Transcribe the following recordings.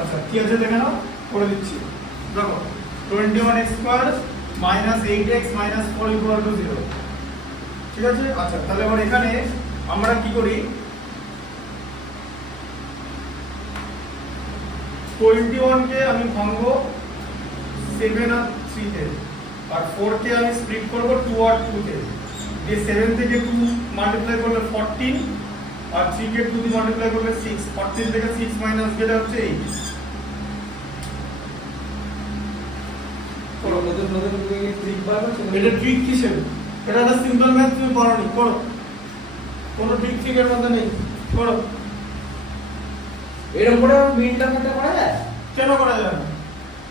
আচ্ছা কি আছে দেখে নাও, করে দিচ্ছি। দেখো 21x square minus 8x minus 4 equal to 0। ঠিক আছে। আচ্ছা তাহলে এবার এখানে আমরা কি করি, 21 কে আমি ভাঙবো 7 আর 3 তে, আর 4 কে আমি স্প্লিট করব 2 আর 2 তে। দিয়ে 7 থেকে 2 মাল্টিপ্লাই করলে 14, আর 3 কে 2 দিয়ে মাল্টিপ্লাই করলে 6। 14 থেকে 6 মাইনাস গেলে হচ্ছে 8। করো নতুন নতুন ট্রিক বার করছো। এটা ট্রিক কিসের? এটা একটা সিম্পল ম্যাথ, তুমি পারোনি, করো। কোনো ট্রিক ট্রিকের মধ্যে নেই, করো। এরকম করে মিনটা ফ্যাক্টর করা যায়? কেন করা যায় না?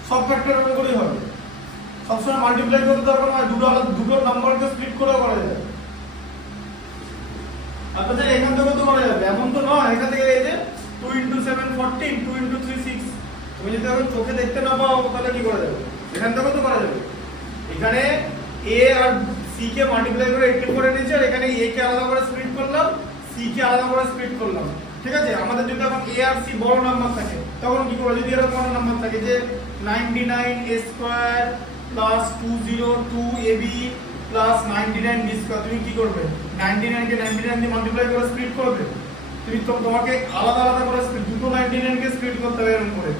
সব ফ্যাক্টর এর করেই হবে। সবসময় মাল্টিপ্লাই করতে দরকার হয়, দুটো নাম্বারকে স্প্লিট করেও করা যায়। আচ্ছা এখান থেকে তো করা যাবে, এমন তো নয় এখান থেকে এই যে 2 × 7 14, 2 × 3 6। তুমি যদি এখন চোখে দেখতে না পাও তাহলে কি করা যাবে? এখান থেকে তো করা যাবে। এখানে a আর c কে মাল্টিপ্লাই করে 18 করে নিয়েছি, আর এখানে a কে আলাদা করে স্প্লিট করলাম, c কে আলাদা করে স্প্লিট করলাম। ঠিক আছে। আমাদের যদি এখন a আর c বড় নাম্বার থাকে তখন কি করব? যদি এরকম বড় নাম্বার থাকে যে 99a square plus 202ab plus 99b square, তুমি কি করবে? 99 কে 99 দিয়ে মাল্টিপ্লাই করে স্প্লিট করবে। তুমি তো তোমাকে আলাদা আলাদা করে দুটো 99 কে স্প্লিট করতে হবে এরকম করে।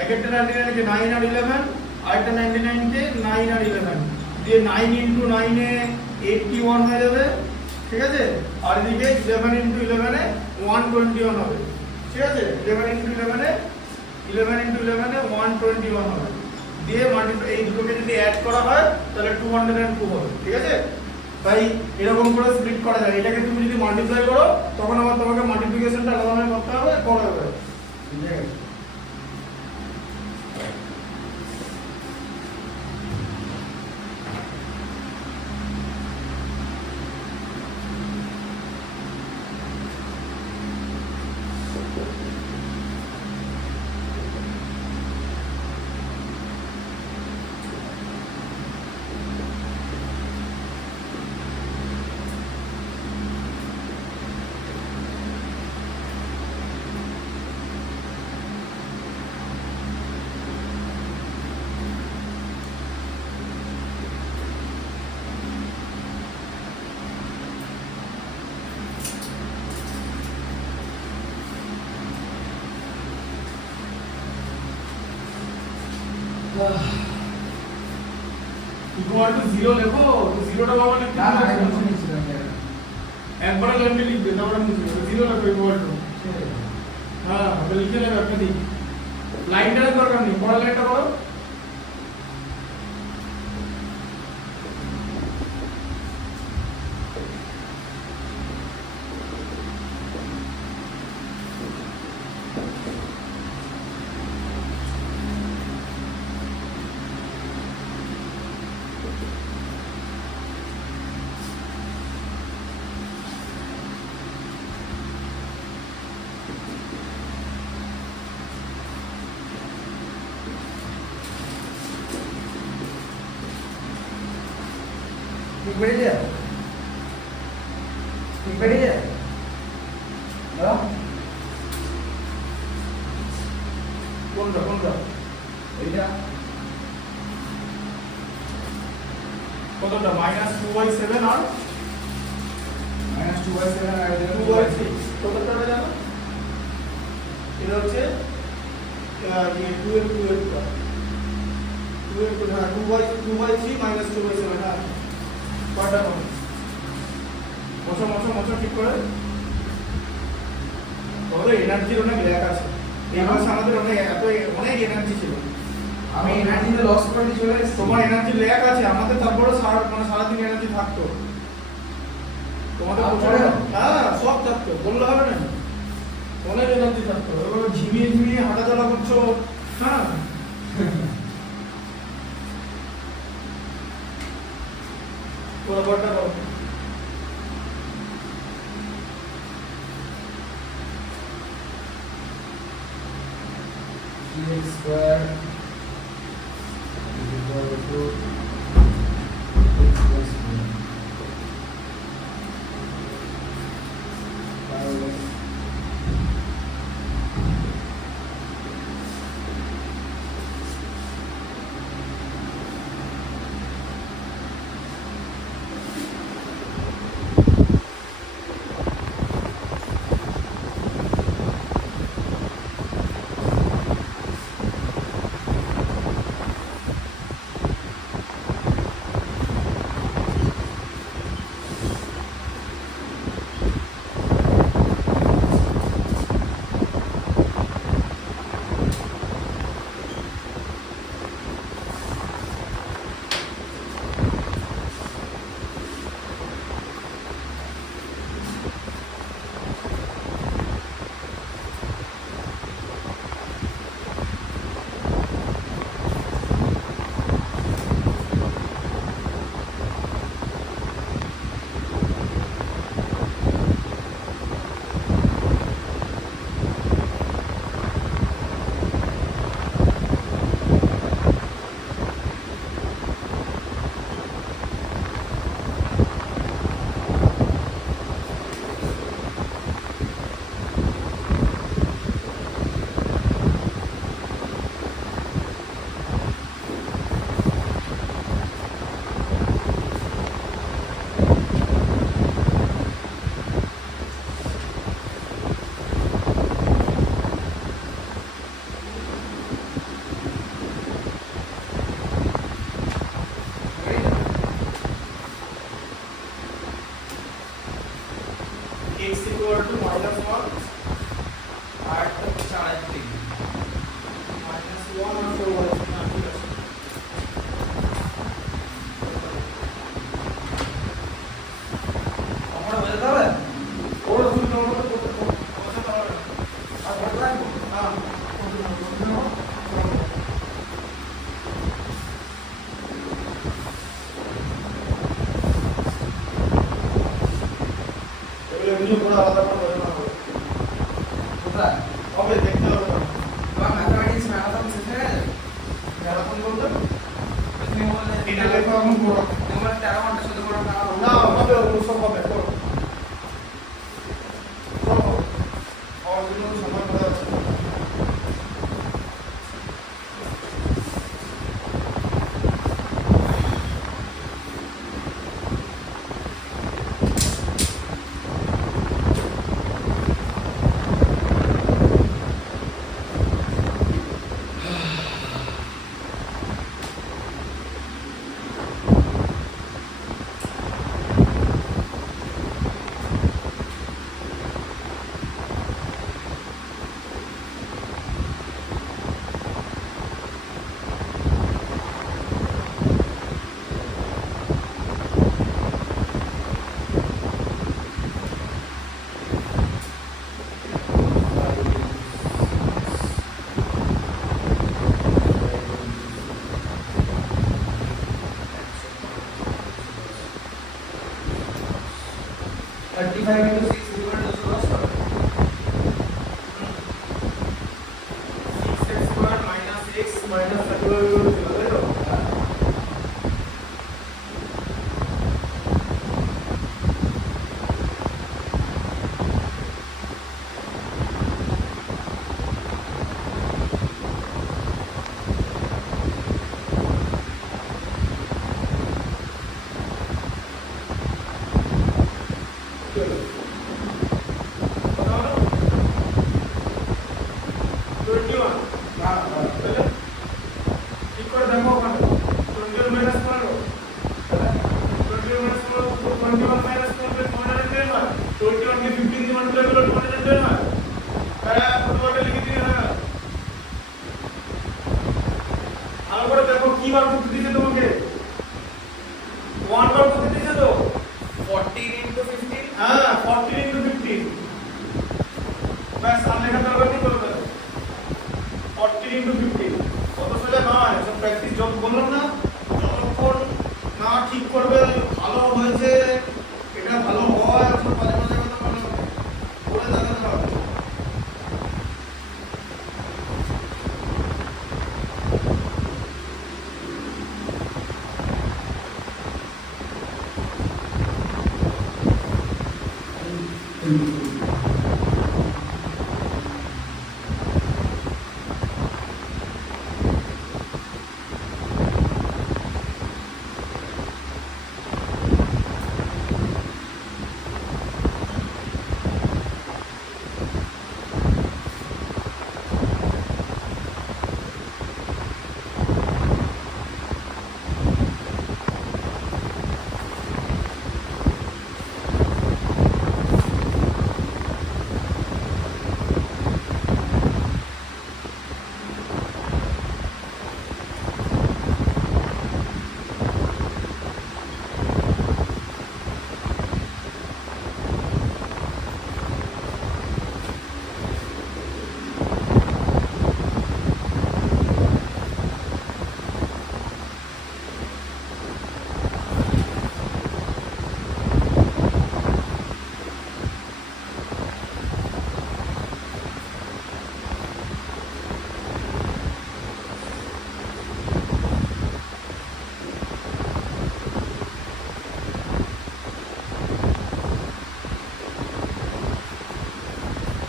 একটা 99 কে 9 আর 11, আরেকটা 99 কে 9 আর 11 দিয়ে 9 × 9 এ 81 হয়ে যাবে। ঠিক আছে। আর এদিকে 11 × 11 এ 121 হবে। ঠিক আছে। 11 × 11 এ 121 হবে। দিয়ে মাল্টিপ্লাই এই দুটোকে যদি অ্যাড করা হয় তাহলে 202 হবে। ঠিক আছে। তাই এরকম করে স্প্লিট করা যায়। এটাকে তুমি যদি মাল্টিপ্লাই করো তখন আবার তোমাকে মাল্টিপ্লিকেশনটা আলাদাভাবে করতে হবে, করা যাবে। ঠিক আছে। ইকুয়াল টু 0 লেখো, তো 0টা বাবা লিখতে না না এটা মুছে নিচ্ছি না। একবারে লেখে লিখবে, তারপরে মুছে দেবে। 0 লেখো ইকুয়াল টু। হ্যাঁ ওটা লিখে নেবে একটা দিক। লাইনটার দরকার নেই, পরের লাইনটা করো। ঠিক বেরিয়ে যায়? ঠিক বেরিয়ে যায়? দাও। কোনটা? এইটা কতটা? -2/7 আর -2/7 আর 2/6 কতটা জানো? এটা হচ্ছে 2/3 -2/7 হ্যাঁ। কয়টা হবে? মোছো ঠিক করে। তবে এনার্জির অনেক ল্যাক আছে। এই মাসে আমাদের অনেক এনার্জি ছিল। আমি এনার্জিতে লস করে দিয়ে চলে এসেছি। তোমার এনার্জি ল্যাক আছে, আমাদের তারপরে সারাদিন এনার্জি থাকতো। তোমাদের হ্যাঁ সব থাকতো, বললে হবে না। অনেক এনার্জি থাকতো। এবার ঝিমিয়ে হাঁটাচলা করছো। হ্যাঁ বরাবরটা করো। x square is equal to x plus 1 5x 25 into 6 is equal to 2 square. 6x square minus x minus 35 equal to 0, তাই তো? কি বার করতে দিয়েছে তোমাকে 1 বার করতে দিয়েছে তো 14 into 15. হ্যাঁ 14 into 15 ব্যাস আর লেখা দরকার নেই বলে দাও 14 into 15 কত সোজা নয় সব প্র্যাকটিস যত বললাম না যতক্ষণ না ঠিক করবে ভালো হয়েছে এটা ভালো হয় সব মাঝে মাঝে কথা বলো বলে দেখাতে হবে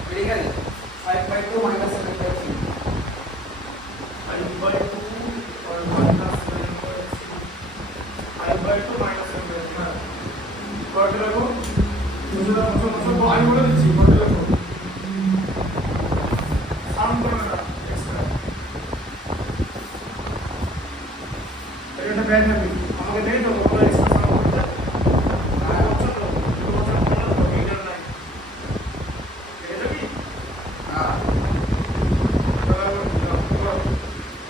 Very 5 by 2 minus 7 by 3. 5 by 2 or minus 7 by 3 5 by 2 minus 7 by 3 হ্যাঁ কত লাগো দুটো বছর আমি বলে দিচ্ছি কত লাগো সাম করে না এক্সট্রা এটা ব্যাড হ্যাবিট আমাকে দেই তো কত এক্সট্রা সাম করতে আর বছর তো দুটো বছর পরে তো মিটার নাই এটা কি हाँ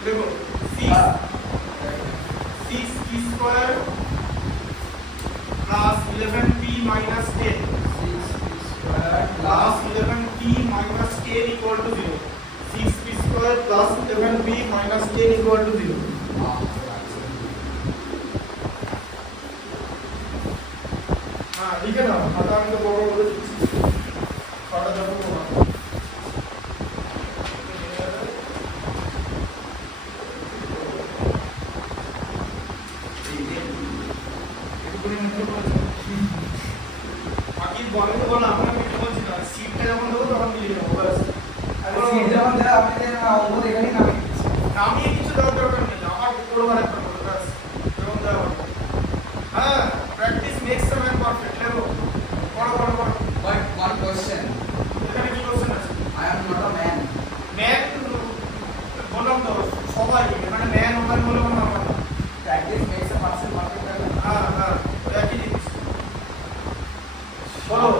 देखो 6 p square plus 11p minus 10 6 square plus 11p minus 10 equal to 0 6p square plus 11p minus 10 equal to 0 हाँ लिखे ना खाता में तो बड़ा बड़ा खाटा जाता होगा বাকি বলে তো বলা আমরা কিছু বলছি না সিটটা যখন দেবো তখন মিলিয়ে নেবো ব্যাস सीट जब दे आपने देना वो देखा नहीं ना নামিয়ে কিছু দেওয়ার দরকার নেই আমার পুরোবার একটা বলো ব্যাস যেমন দেওয়া হ্যাঁ practice makes a man perfect লেখো পড়ো পড়ো পড়ো but one question এখানে কি কোশ্চেন আছে I am not a man man বললাম তো সবাই মানে ম্যান ওম্যান বলে কোনো ব্যাপার না practice makes a person perfect হ্যাঁ হ্যাঁ একই জিনিস বলো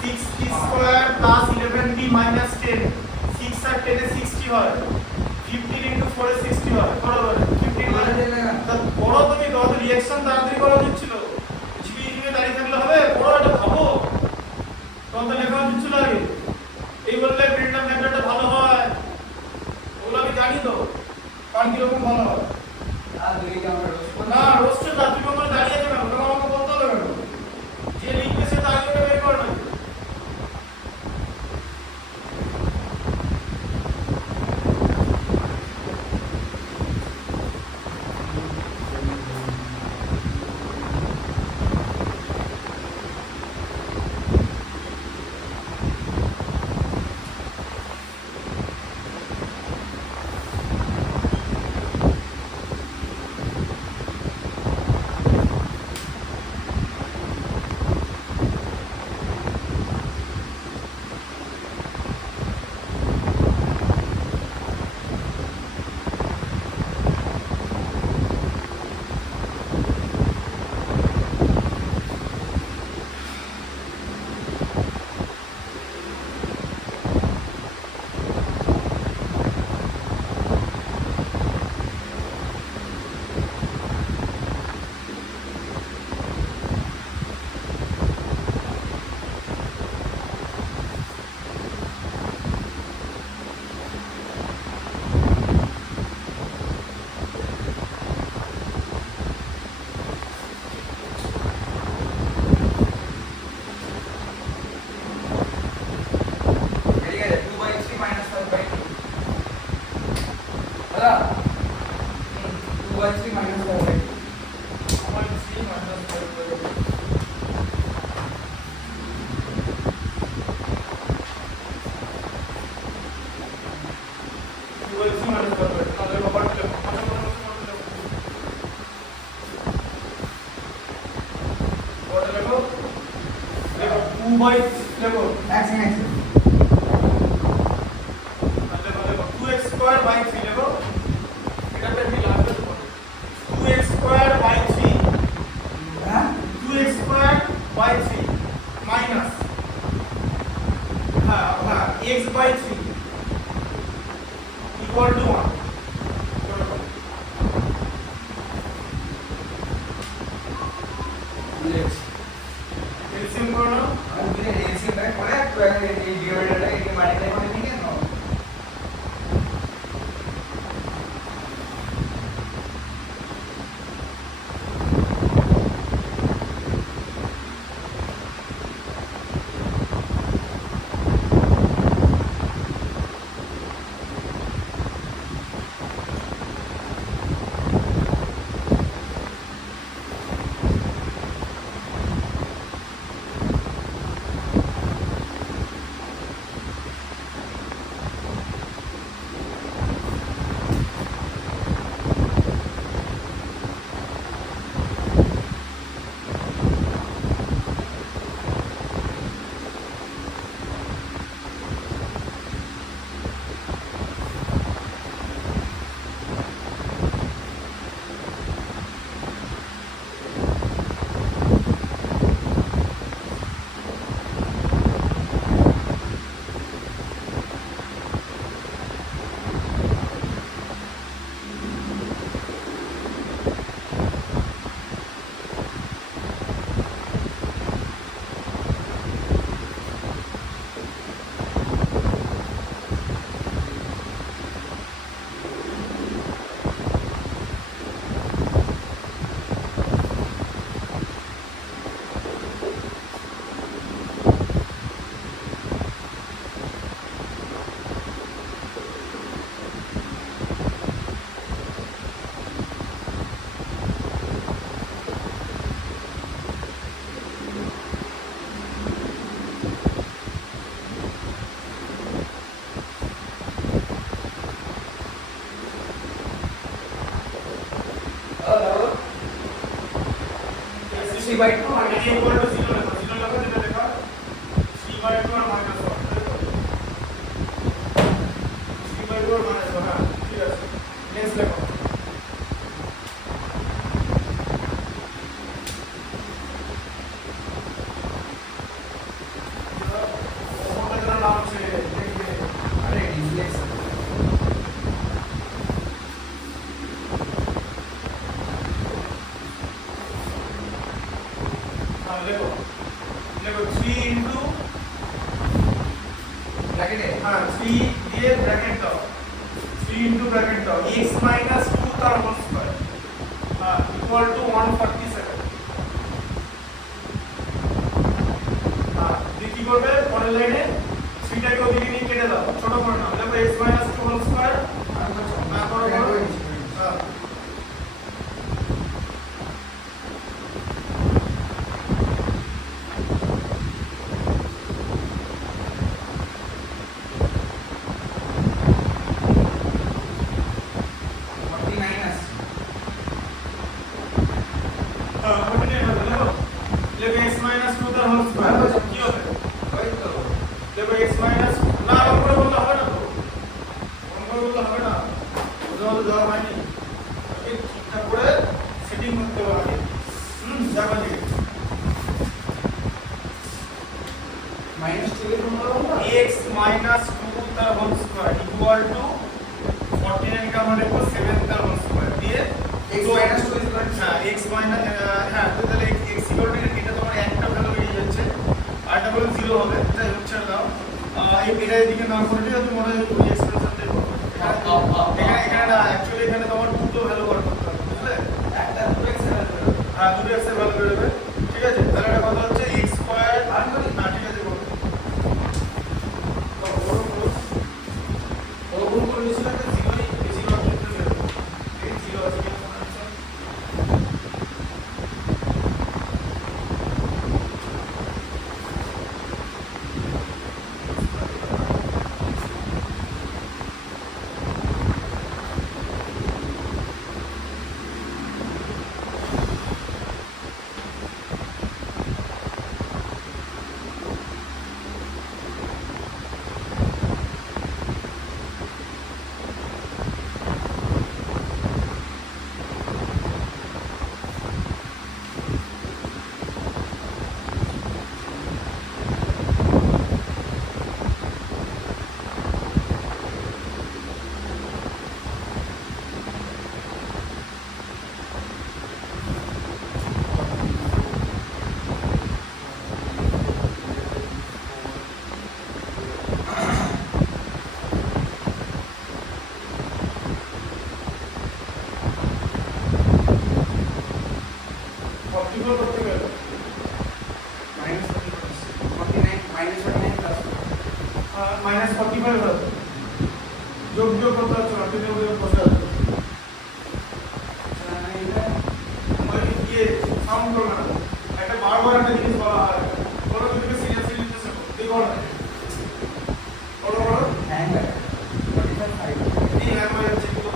6p square plus 11p minus 10 6 আর 10 এ 60 হয় 15 into 4 এ 60 হয় বরাবর 15 মানে তা বড় তুমি কত রিঅ্যাকশন তাড়াতাড়ি করা দিচ্ছিল ঝিমিয়ে ঝিমিয়ে দাঁড়িয়ে থাকলে হবে বড় একটা ভাবো কত লেখা দিচ্ছিল আগে এই বললে প্রিন্টার মেথডটা ভালো হয় ওগুলো আমি জানি তো কারণ কিরকম ভালো হয় यार दूरी का हमारा না রোস্টের রাত্রি কখন দাঁড়িয়ে আছে না ওটা আমাকে বলতে হবে না যে লিখবে সে দাঁড়িয়ে বের করে মাইনাস করবে তাহলে বাবার লেখো কত লেখো লেখো 2 বাই লেখো x লেখো 2x স্কয়ার বাই 3 লেখো এটা কি লাগবে 2x স্কয়ার বাই 3 হ্যাঁ 2x স্কয়ার বাই 3 মাইনাস হ্যাঁ x by 3 equal to 1 let's LCM করো না আমি কি এলসিএম টাই করে তো এই ডিভাইডারটা এই মাল্টিপ্লাই করে নিয়ে নাও c by 2 আর এই ইকুয়াল টু 0 লেখো 0 লেখো যেটা লেখা c বাই 2 আর মাইনাস 1 c বাই 2 আর মাইনাস 1 হ্যাঁ ঠিক আছে নেক্সট লেখো ওটার নাম হচ্ছে দেখবে আরে ডিফ্লেক্স লেখো লেখো 3 ইনটু ব্র্যাকেটে হ্যাঁ 3 দিয়ে ব্র্যাকেট দাও 3 ইনটু ব্র্যাকেট দাও x মাইনাস 2 তার হোল স্কয়ার হ্যাঁ ইকুয়াল টু 147 হ্যাঁ দিয়ে কি করবে পরের লাইনে 3 টাকে ওদিকে নিয়ে কেটে দাও ছোট করে নাও লেখো x মাইনাস 2 হোল স্কয়ার হ্যাঁ করো হ্যাঁ লেখো x মাইনাস 2 তার হোল স্কয়ার কি হবে লেখো x মাইনাস না অঙ্কটা বললে হবে না তো অঙ্কটা বললে হবে না ওটা তো দেওয়া হয়নি ওকে ঠিকঠাক করে সেটিং করতে হবে আগে দেখো দিকে -2 এর ফর্মুলা x মাইনাস 2 তার হোল স্কয়ার ইকুয়াল টু 49 কা মানে 7 তার হোল স্কয়ার দিয়ে x minus 2 is equal to হ্যাঁ x মাইনাস হ্যাঁ তো তাহলে x ইকুয়াল টু এটা তোমার একটা ভ্যালু বেরিয়ে যাচ্ছে আর এটা হলো 0 হবে এটা হচ্ছে দাও এটা এদিকে না করে দিলে তুমি মনে হয় ওই এক্সপ্রেশনটাই করবে এখানে এখানে অ্যাকচুয়ালি এখানে তোমার দুটো ভ্যালু বার করতে হবে বুঝলে একটা 2x এর ভ্যালু হ্যাঁ দুটো x এর ভ্যালু বেরোবে ঠিক আছে তাহলে এটা কথা হচ্ছে x স্কয়ার আর করি না ঠিক আছে বলো ও গুণ করে নিছিল একটা 0 বেশি বার করতে হবে এই 0 আছে কিনা মনে হচ্ছে মাইনাস 45 হবে যোগ করতে হচ্ছে না তুমি ওই বসে আছো ওই ইয়ে সাউন্ড করবে না একটা বারবার একটা জিনিস বলা হয় বলো তুমি সিরিয়াসলি নিতে শেখো তুই বল বলো হ্যাঁ 45 এই হ্যাঁ হয়ে যাচ্ছে কিন্তু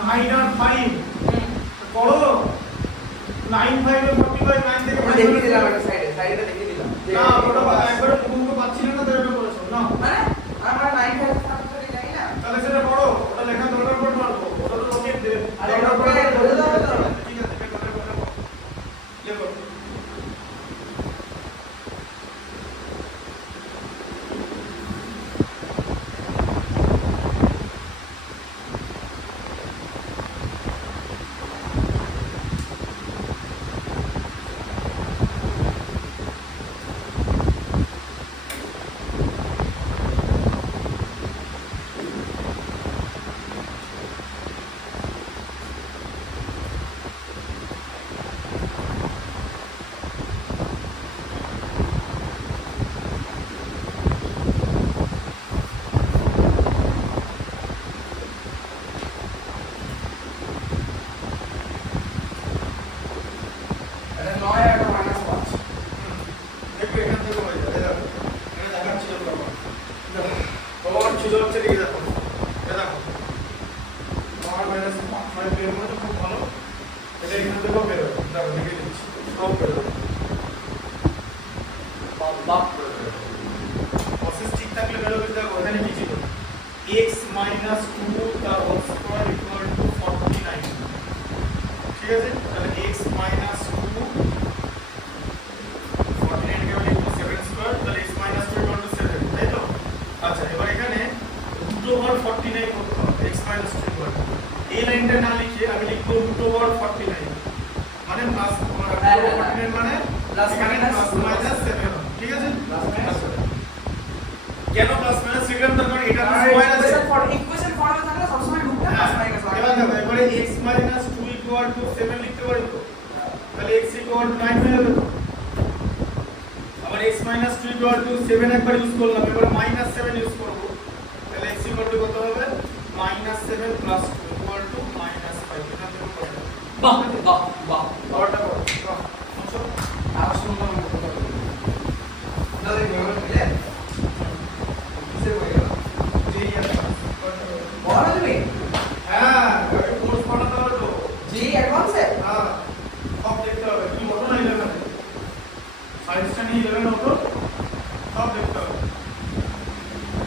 নাইন আর ফাইভ করো 9 5 এ 45 9 থেকে আমি দেখিয়ে দিলাম একটা সাইডে দেখিয়ে দিলাম না ওটা একবারে মুখে পাচ্ছি না তাই ওটা বলেছো না মানে আমরা 9 5 জানি না তাহলে সেটা পড়ো ওটা লেখা দরকার পড় মারবো ওটা তো লোকে দে আরে ওটা পড়ে বলে দাও তো ঠিক আছে বের করে লেখো এটা 9 আর 5 দেখো এখান থেকে হয়ে যাবে দেখো এটা দেখাচ্ছি তো বাবা তোমার ছিল হচ্ছে লিখে দেখো এটা দেখো আমার মাইনাস 5 বের মধ্যে খুব ভালো এটা এখান থেকেও বের হবে দেখো লিখে দিচ্ছি সব বের হবে বাপ প্রসেস ঠিক থাকলে বের হবে দেখো এখানে কি ছিল x 2 তার হোল স্কয়ার ইকুয়াল টু 49 ঠিক আছে তাহলে x 2 49 কে লিখবো 7 স্কয়ার তাহলে x 2 ইকুয়াল টু 7 তাই তো আচ্ছা এবার এখানে রুট ওভার 49 করতে হবে x 2 ইকুয়াল টু এই লাইনটা না লিখে আমি লিখবো রুট ওভার 49 মানে প্লাস 49 মানে প্লাস এখানে প্লাস মাইনাস 7 ঠিক আছে কেন প্লাস মাইনাস সেকেন্ড তারপর এটা মাইনাস ইকুয়েশন ফর্মে থাকলে সব সময় রুটটা প্লাস মাইনাস হয় এবার দেখো এবারে x 2 ইকুয়াল টু 7 লিখতে পারি তো তাহলে x ইকুয়াল টু 9 হয়ে যাবে তো আবার x 2 ইকুয়াল টু 7 একবার ইউজ করলাম এবার -7 ইউজ করব তাহলে x ইকুয়াল টু কত হবে -7 প্লাস 2 ইকুয়াল টু -5 এটা থেকে কত হবে বাহ বাহ বাহ পাওয়ারটা কত বাহ বুঝছো আর সুন্দর মনে করতে হবে দাদা মেমোরি মিলে কিসে হয়ে গেল যেই আছে বলো তুমি হ্যাঁ কোর্স পড়াতে হবে তো জি অ্যাডভান্সে হ্যাঁ সব দেখতে হবে তুমি কত না 11 সায়েন্সটা নিয়ে 11 হতো সব দেখতে হবে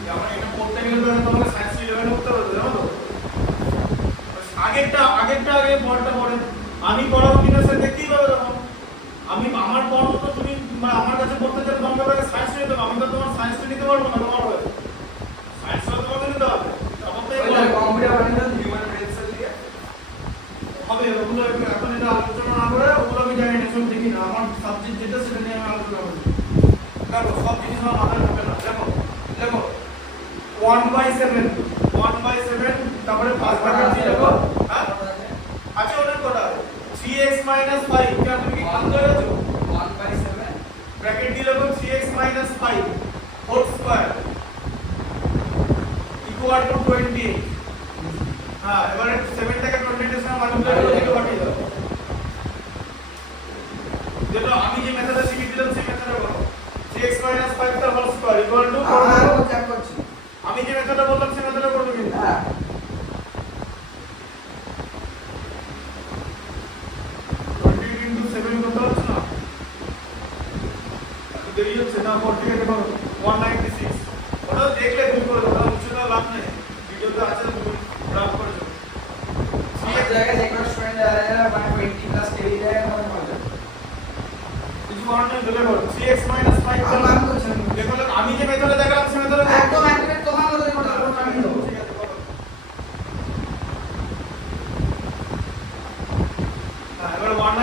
যেমন এটা পড়তে গেলে তো তোমাকে সায়েন্স 11 করতে হবে জানো তো আগে পড়টা পড়ে আমি পড়াবো কিনা সে দেখতেই পাবে তখন আমি আমার পড়াবো তো তুমি আমার কাছে পড়তে চাইলে তোমাকে সায়েন্স নিতে হবে আমি তো তোমার সায়েন্সটা নিতে পারবো না তোমার হবে সায়েন্সটা তোমাকে নিতে হবে তখন তো কম্পিউটার বানিয়ে হিউম্যান ব্রেন সেল দিয়ে হবে ওগুলো এখন এটা আলোচনা না করে ওগুলো আমি জানি না সব দেখি না আমার সাবজেক্ট যেটা সেটা নিয়ে আমি আলোচনা করি দেখো সব জিনিস আমার মাথায় ঢোকে না দেখো দেখো 1/7 তারপরে 5 ভাগের 3 দেখো হ্যাঁ আচ্ছা ওটা কত হবে 3x 5 क्या তুমি কি কাম করে আছো 1/7 ব্র্যাকেট দিয়ে লিখো 3x 5 whole square equal to 20 হ্যাঁ এবারে 7 টাকে 20 এর সঙ্গে মাল্টিপ্লাই করে দিকে পাঠিয়ে দাও যেটা আমি যে মেথডে শিখিয়ে দিলাম সেই মেথডে করো 3x 5 তার হোল স্কয়ার ইকুয়াল টু আমি যে মেথডে বললাম সেই মেথডে করবে কিন্তু হ্যাঁ 20 into 7 কত হচ্ছে না তো দেরি হচ্ছে না 40 থেকে করো 196 ওটা দেখলে তুমি করে দাও উচ্চতা লাভ নেই ভিডিওতে আছে তুমি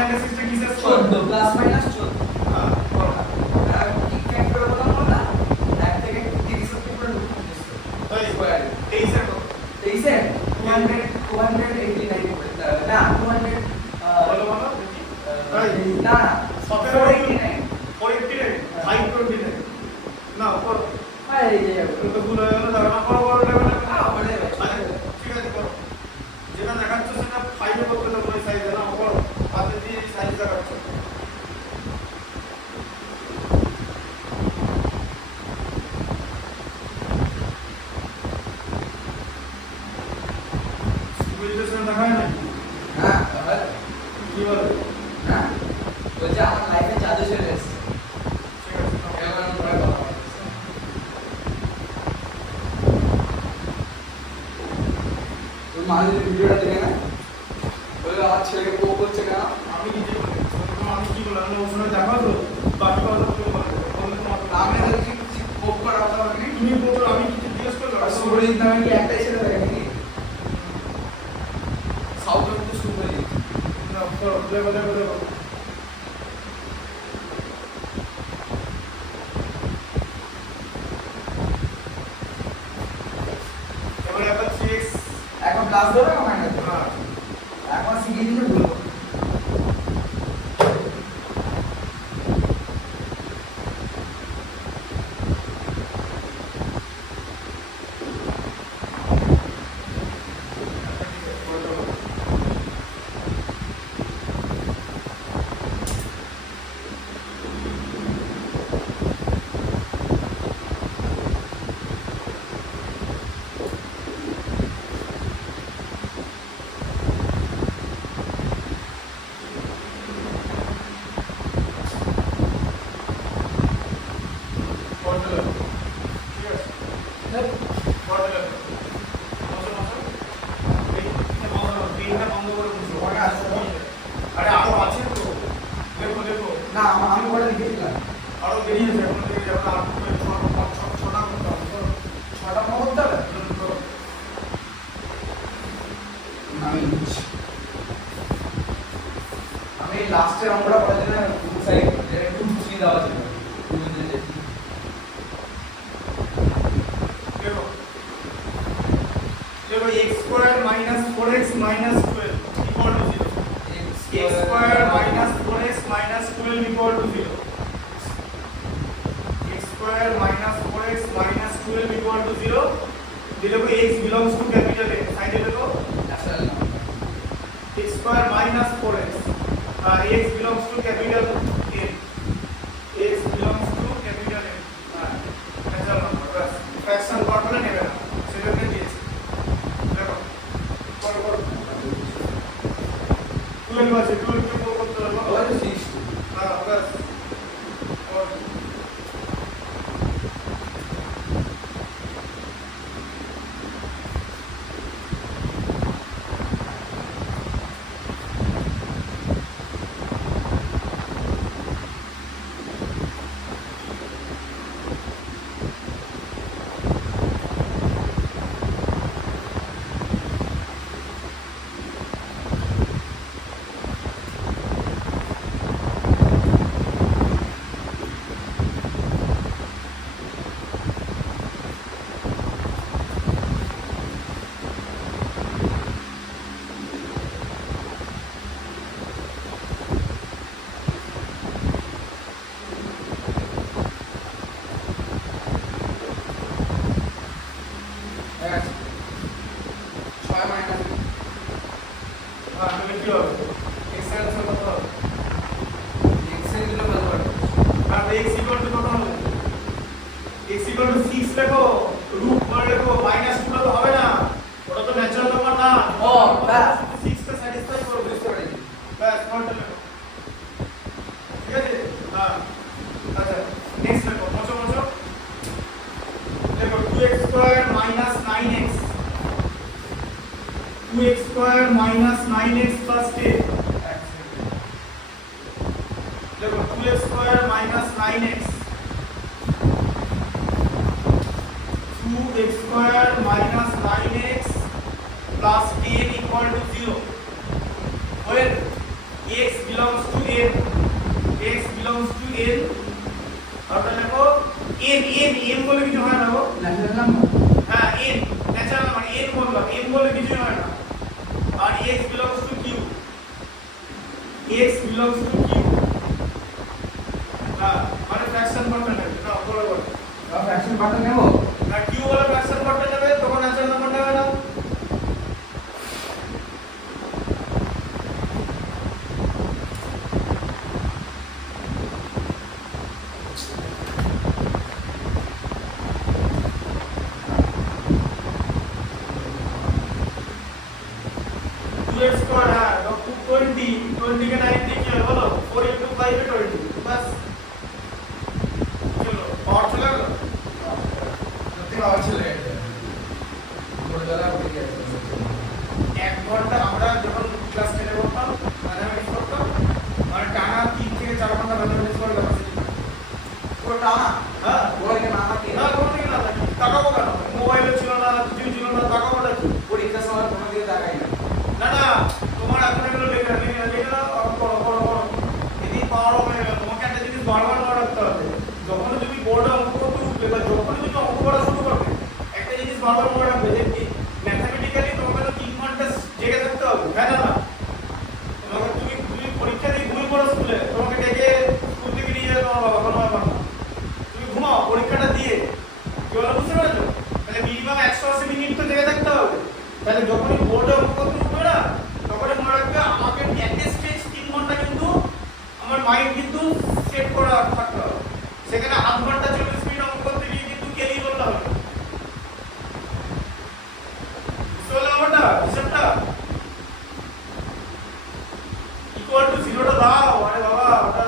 মাইনাস 6 টা কিসের স্কয়ার 14 প্লাস মাইনাস 14 হ্যাঁ আর ঠিক করে বললাম না এক থেকে 30 অব্দি পুরো ঢুকে দিচ্ছে তাই স্কয়ার 23 এর কত 23 এর 289 না 200 বলো বলো তাই না 17 489 529 না করো এই যে এটা তো ভুল হয়ে গেল দাঁড়া না করো করো লেভেল বলে ঠিক আছে করো যেটা দেখাচ্ছ সেটা 5 এ করতে দাও ওই সাইজে না করো হাতে দিয়ে সাইজ দেখাচ্ছ সিভিলাইজেশন দেখায় না না তাহলে কি বলে না বলছে আমার লাইফে জাদু চলে এসেছে ঠিক আছে এবার আমরা কথা বলছি তোর মা যদি ভিডিওটা দেখে না বলে আমার ছেলেকে বউ করছে কেন আমি নিজে বলি আমি কি বললাম আমি ওর সঙ্গে দেখা তো বাকি কথা তুমি বলবে বললে তোমার আমি দেখছি বউ করা কথা বলি তুমি বলছো আমি কিছু জিজ্ঞেস করলাম আর সুব্রজিৎ নামে কি একটাই ছেলে থাকে নাকি সাউথ তো সুব্রজিৎ না করো দেখো দেখো দেখো এবার একটা 3x এখন ক্লাস ধরে না মাইনাস হ্যাঁ এখন শিখিয়ে দিলে ভুল হবে। আরে আরো আছে তো দেখো দেখো না আমি ওটা লিখেছিলাম আরো বেরিয়েছে এখন থেকে যখন আর ছটা করতে হবে ছটা করতে হবে আমি লাস্টের অঙ্কটা করার জন্য টু সাইড একটু বুঝিয়ে দেওয়া ছিল দেখো দেখো x square minus 4x minus 12 equal to 0 x square minus 4x minus 12 equal to 0 x square minus 4x minus 12 equal to 0 দিলে को x belongs to capital A সাইডে দেখো x স্কয়ার মাইনাস 4x আর x belongs to capital A x belongs to capital A natural number bus fraction formula নেবে না সেটাকে দিয়েছে দেখো করো করো 12 আছে 12 কে করতে হবে ওই 6 হ্যাঁ বাস और কি হবে x এর সাথে কত হবে x এর দিলে কত হবে আর x ইকুয়াল টু কত হবে x ইকুয়াল টু 6 লেখো রুট করে লেখো মাইনাস 2 তো হবে না ওটা তো ন্যাচারাল নাম্বার না ও ব্যাস 6 কে স্যাটিসফাই করবে বুঝতে পেরেছি ব্যাস ফর্মুলা লেখো ঠিক আছে হ্যাঁ আচ্ছা নেক্সট লেখো মোচো মোচো দেখো 2x square minus 9x 2x square minus 9x plus 10 देखो 2x square minus 9x 2x square minus 9x plus 10 equal to 0 when x belongs to n, x belongs to n, আর তাহলে দেখো n বলে কিছু হয় না গো, ন্যাচারাল নাম্বার হ্যাঁ n natural number n বললাম, n বলে কিছু হয় না, আর x belongs to q, x belongs to q, হ্যাঁ মানে ফ্র্যাকশন পার্টটা নেবে না বরাবর, ফ্র্যাকশন পার্টটা নেব না q বলে ফ্র্যাকশন পার্টটা নেবে তখন ন্যাচারাল নাম্বার নেবে না। स्क्वायर है तो 20 के 9 দিয়ে কি হবে বলো 4 into 5 এ 20 বাস চলো পাওয়ার চলে গেল সত্যি পাওয়ার চলে গেছে বড় দ্বারা উঠে গেছে 1 ঘন্টা আমরা যখন ক্লাস 10 এ পড়তাম ম্যাথমেটিক্স পড়তাম মানে টানা 3 থেকে 4 ঘন্টা ম্যাথমেটিক্স পড়া ক্যাপাসিটি পুরো টানা হ্যাঁ বলে কি না থাকে না কোনো দিকে না থাকে তাকাবো কেন মোবাইলে ছিল না কিছু ছিল না তাকাবো না কি পরীক্ষার সময় কোনো দিকে তাকাই না না না তোমার এখন এগুলো লেখা লেখা পড়ো যদি পাওয়ার হয়ে গেল তোমাকে একটা জিনিস বারবার মনে রাখতে হবে যখন তুমি বোর্ডে অঙ্ক করতে উঠবে বা যখন তুমি অঙ্ক করা শুরু করবে একটা জিনিস বারবার মনে রাখবে যে ম্যাথমেটিক্যালি তোমাকে তো 3 ঘন্টা জেগে থাকতে হবে হ্যাঁ না তোমাকে তুমি পরীক্ষা দিয়ে ঘুমিয়ে পড়ো স্কুলে তোমাকে ডেকে স্কুল থেকে নিয়ে যাবে তোমার বাবা কোনো ব্যাপার না তুমি ঘুমাও পরীক্ষাটা দিয়ে কি বলো বুঝতে পেরেছো তাহলে মিনিমাম 180 মিনিট তো জেগে থাকতে হবে তাহলে যখনই বোর্ডে অঙ্ক করতে উঠবে না তখনই মনে রাখবে আমাকে অ্যাটলিস্ট 3 ঘন্টা কিন্তু আমার মাইন্ড কিন্তু সেট করা থাকতে হবে সেখানে আধ ঘন্টা 40 মিনিট অঙ্ক করতে গিয়ে কিন্তু কেলি বলতে হবে চলো ওটা হিসাবটা ইকুয়াল টু 0 টা দাও আরে বাবা ওটা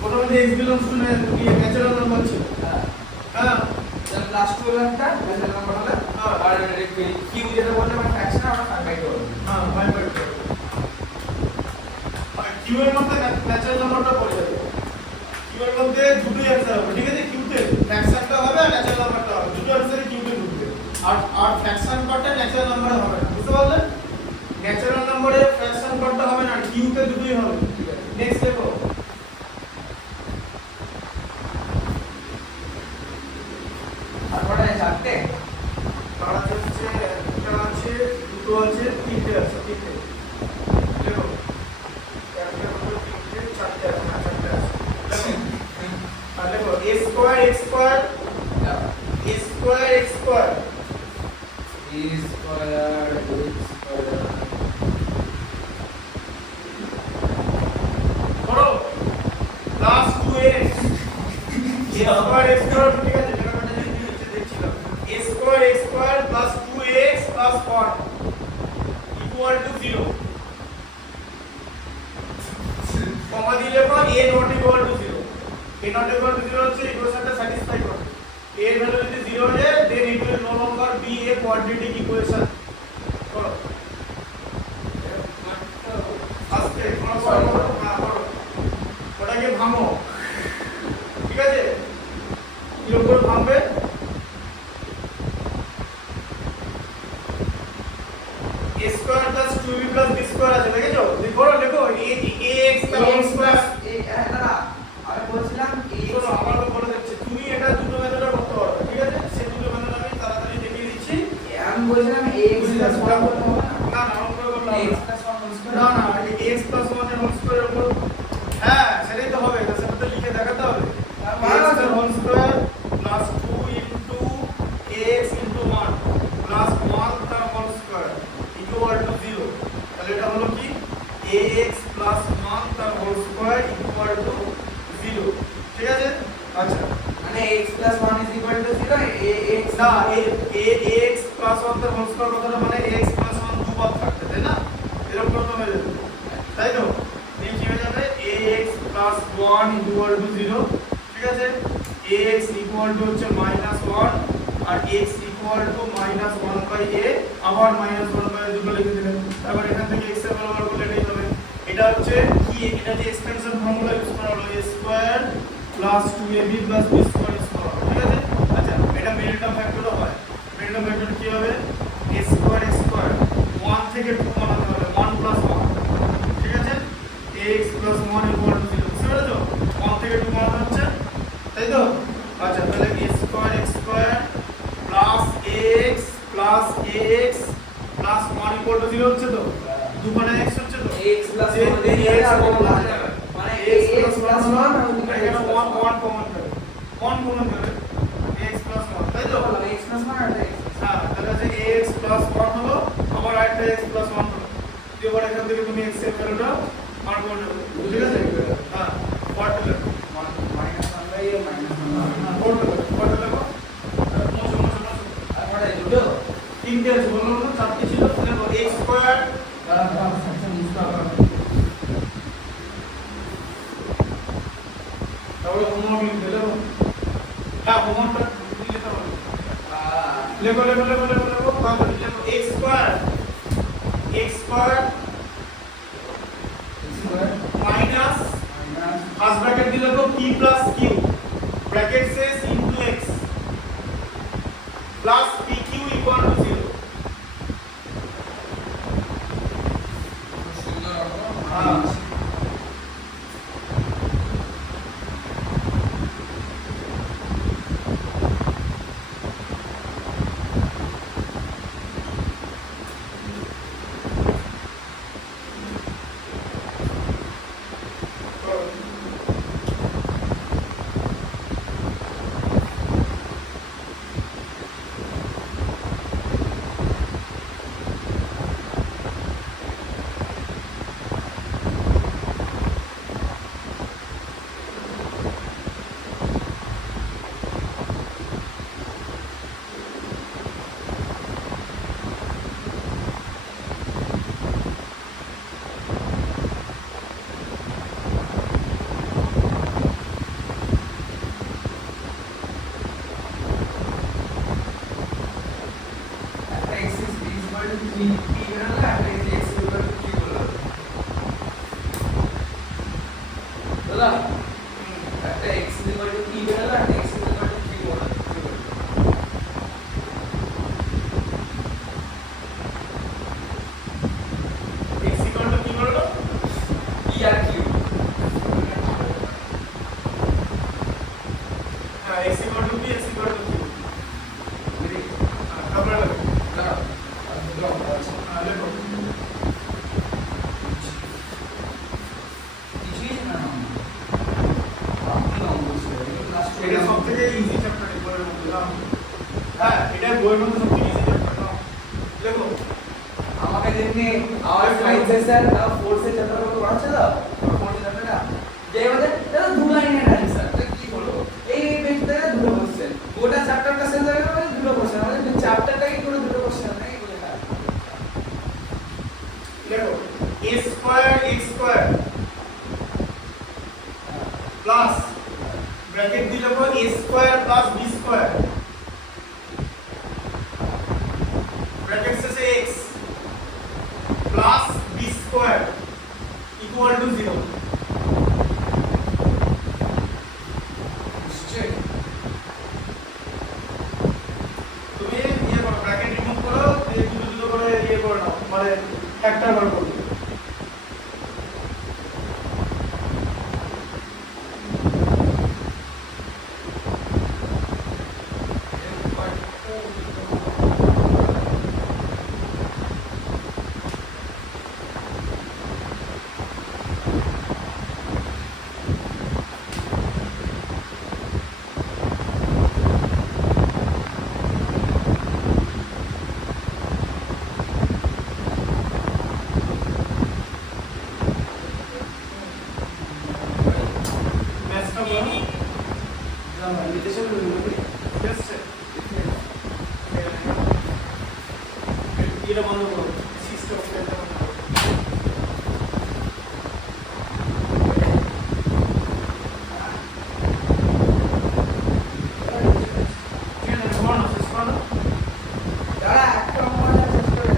প্রথমে x belongs to natural number ছিল হ্যাঁ তাহলে প্লাস 2 একটা ন্যাচারাল নাম্বার হলে আর কিউ যেটা বললে মানে ফ্র্যাকশন আমরা 5/2 হ্যাঁ 5/2 আর q এর মধ্যে ন্যাচারাল নাম্বারটা পড়ে যাবে q এর মধ্যে দুটোই অ্যানসার হবে ঠিক আছে q তে ফ্র্যাকশনটা হবে আর ন্যাচারাল নাম্বারটা হবে দুটো অ্যানসারই q তে ঢুকবে আর ফ্র্যাকশন পার্টটা ন্যাচারাল নাম্বারে হবে না বুঝতে পারলে ন্যাচারাল নাম্বারে ফ্র্যাকশন পার্টটা হবে না q তে দুটোই হবে ঠিক আছে নেক্সট দেখো তারপরে চারটে আর হচ্ছে একটা আছে দুটো আছে তিনটে আছে তিনটে দেখো একটা দুটো তিনটে চারটে আছে না চারটে আছে আর দেখো a square x square a square x square e square x square করো plus 2x a square x square ঠিক আছে a square x square plus 2x plus 1 equal to 0 কমা দিলে পর a not equal to 0 a not equal to 0 হচ্ছে ইকুয়েশনটা satisfy করে a এর value যদি 0 হয়ে যায় then it will no longer be a quadratic equation করো আস্তে করো হ্যাঁ করো ওটাকে ভাঙো ঠিক আছে কি করে ভাঙবে a square plus 2b plus b square আছে দেখেছো দেখো দেখো ax plus square না আমি বলছিলাম শোনো আমার বলে দিচ্ছি তুমি এটা দুটো মেথডে করতে পারবে ঠিক আছে সেই দুটো মেথড আমি তাড়াতাড়ি দেখিয়ে দিচ্ছি আমি বলছিলাম ax plus 1 করতে হবে না না আমরা বললাম ax plus 1 whole square না না ax plus 1 এর হোল স্কয়ার এর উপর হ্যাঁ সেটাই তো হবে সেটা তো লিখে দেখাতে হবে ax এর whole square plus 2 into ax into 1 plus 1 তার হোল স্কয়ার equal to 0 তাহলে এটা হলো কি ax plus 1 তার হোল স্কয়ার equal to 0 ঠিক আছে আচ্ছা মানে x plus 1 is equal to 0 ax না ax plus 1 তার হোল স্কয়ার কথাটা মানে x plus 1 দুবার থাকবে তাই না এরকম করে তো হয়ে যাবে তাই তো এই কি হয়ে যাবে ax plus 1 equal to 0 ঠিক আছে ax equal to হচ্ছে -1 আর x equal to -1 by a আবার -1 by a দুটো লিখে দিলেন তারপর এখান থেকে x এর ভ্যালু হচ্ছে কি এটা যে এক্সপেনশন ফর্মুলা ইউজ করা হলো a square plus 2ab plus b square use করা হলো ঠিক আছে আচ্ছা এটা মিডল টার্ম ফ্যাক্টরও হয় মিডল টার্ম ফ্যাক্টর কি হবে a স্কয়ার 1 থেকে 2 বানাতে হবে 1 প্লাস 1 ঠিক আছে ax প্লাস 1 ইকুয়াল টু 0 বুঝতে পেরেছো 1 থেকে 2 বানাতে হচ্ছে তাই তো আচ্ছা তাহলে a square x square plus ax plus ax plus 1 equal to 0 হচ্ছে তো দুখানে x হচ্ছে তো x প্লাস যে 1 x কমন আছে মানে x x প্লাস 1 আর ওদিকে এখানে 1 কমন যাবে 1 কমন যাবে x প্লাস 1 তাই তো x প্লাস 1 আর x হ্যাঁ তাহলে যে x প্লাস 1 হলো আবার আরেকটা x প্লাস 1 হলো এবার এখান থেকে তুমি x এর ভ্যালুটা বার করে নেবে ঠিক আছে হ্যাঁ পড় দিলে মাইনাস 1 বাই a মাইনাস 1 হ্যাঁ পড় দিলে মোছো আর পড়াই দুটো তিনটে আছে বললো না চারটে ছিল দেখো x স্কয়ার তাহলে হোমওয়ার্ক লিখতে দেবো হ্যাঁ হোমওয়ার্কটা লিখতে হবে লেখো তাহলে লিখো x square minus first bracket দিলে তো p প্লাস q ব্র্যাকেট শেষ into x plus pq equal to 0 হ্যাঁ x ইকুয়াল টু কি বললো হ্যাঁ x equal to p x equal to q তারপরে লেখো লেখো এটা সবথেকে ইজি চ্যাপ্টার এই বইয়ের মধ্যে না হ্যাঁ এটা বইয়ের মধ্যে সবথেকে ইজি চ্যাপ্টার না লেখো আমাকে যেমনি আমার সায়েন্সের স্যার ফোর্সের চ্যাপ্টার করে পড়াচ্ছে তো ফোর্সের চ্যাপ্টারটা যে আমাদের তাহলে দু লাইনের অ্যানসার কি বলবো এই পেজ থেকে দুটো কোশ্চেন গোটা চ্যাপ্টারটা শেষ হয়ে গেল দুটো কোশ্চেন আমাদের চ্যাপ্টারটাকে করে দুটো কোশ্চেন নাই বলে না লেখো a square x square plus bracket দিয়ে লেখো a square plus b square bracket শেষে x plus b square equal to 0 তুমি ইয়ে করো ব্র্যাকেট রিমুভ করো দিয়ে দুটো দুটো করে ইয়ে করে নাও মানে একটা বার করো ম্যাথটা বলো এটা বন্ধ করো সিস্টেম দাঁড়া একটা আমার শেষ করে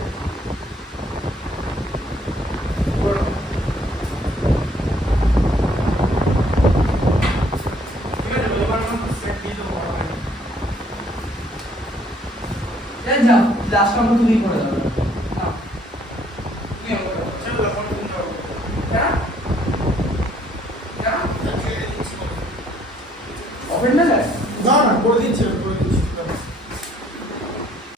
5 নম্বর তুমি করে